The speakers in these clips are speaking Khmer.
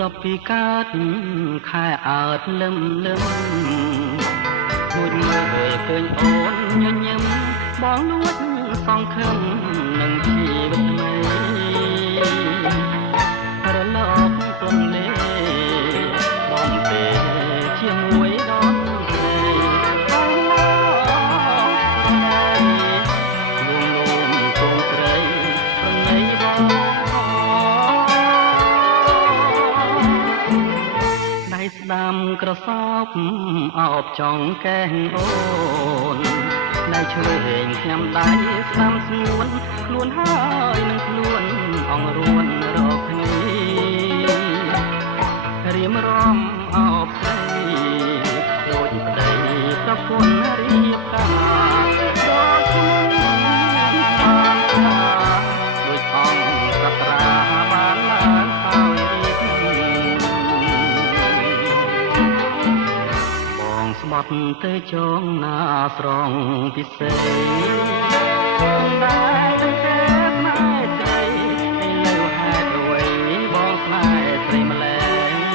ដល់ពីកើតខែអើតលឹមលឹមមួយមើលឃើញអូនញញឹមបងលួចសងខឹមនឹងជីវិតថ្មីរលកទុនលេបងទេជាមួយដល់ស្រីបងឡងលងគងស្រីប្រណីបងស្ដាំក្រសោបអោបចង់កែងអូនដៃឈើហេងខ្ញុំដៃស្ដាំស្ងួនខ្លួនហើយនឹងខ្លួនអងរួនរកគ្នារៀមរំអោបស្រីដូចប្តីប្រពន្ធរៀបការដូចខ្លួនដូចអង្គសត្រាបានឡើងហើយស្បត់ទៅចងណាស្រងពិសេសដែរទៅទេស្នេហ៍ស្រីឥឡូវហេតុអ្វីបងស្នេហ៍ស្រីម្លែង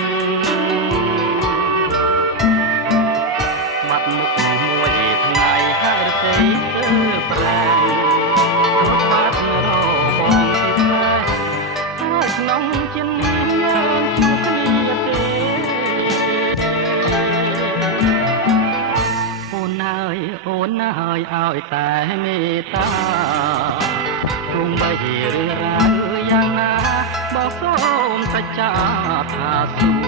បាត់មុខមួយថ្ងៃហើយរសេទៅប្រែងរត់បាត់របងទីស្នេហ៍ហើយក្នុងចិត្តយើងជួបគ្នាទេអូនហើយឲ្យតែមេត្តាទោះបីរឿងរ៉ាវយ៉ាងណាបោកសូមសច្ចាថាសុ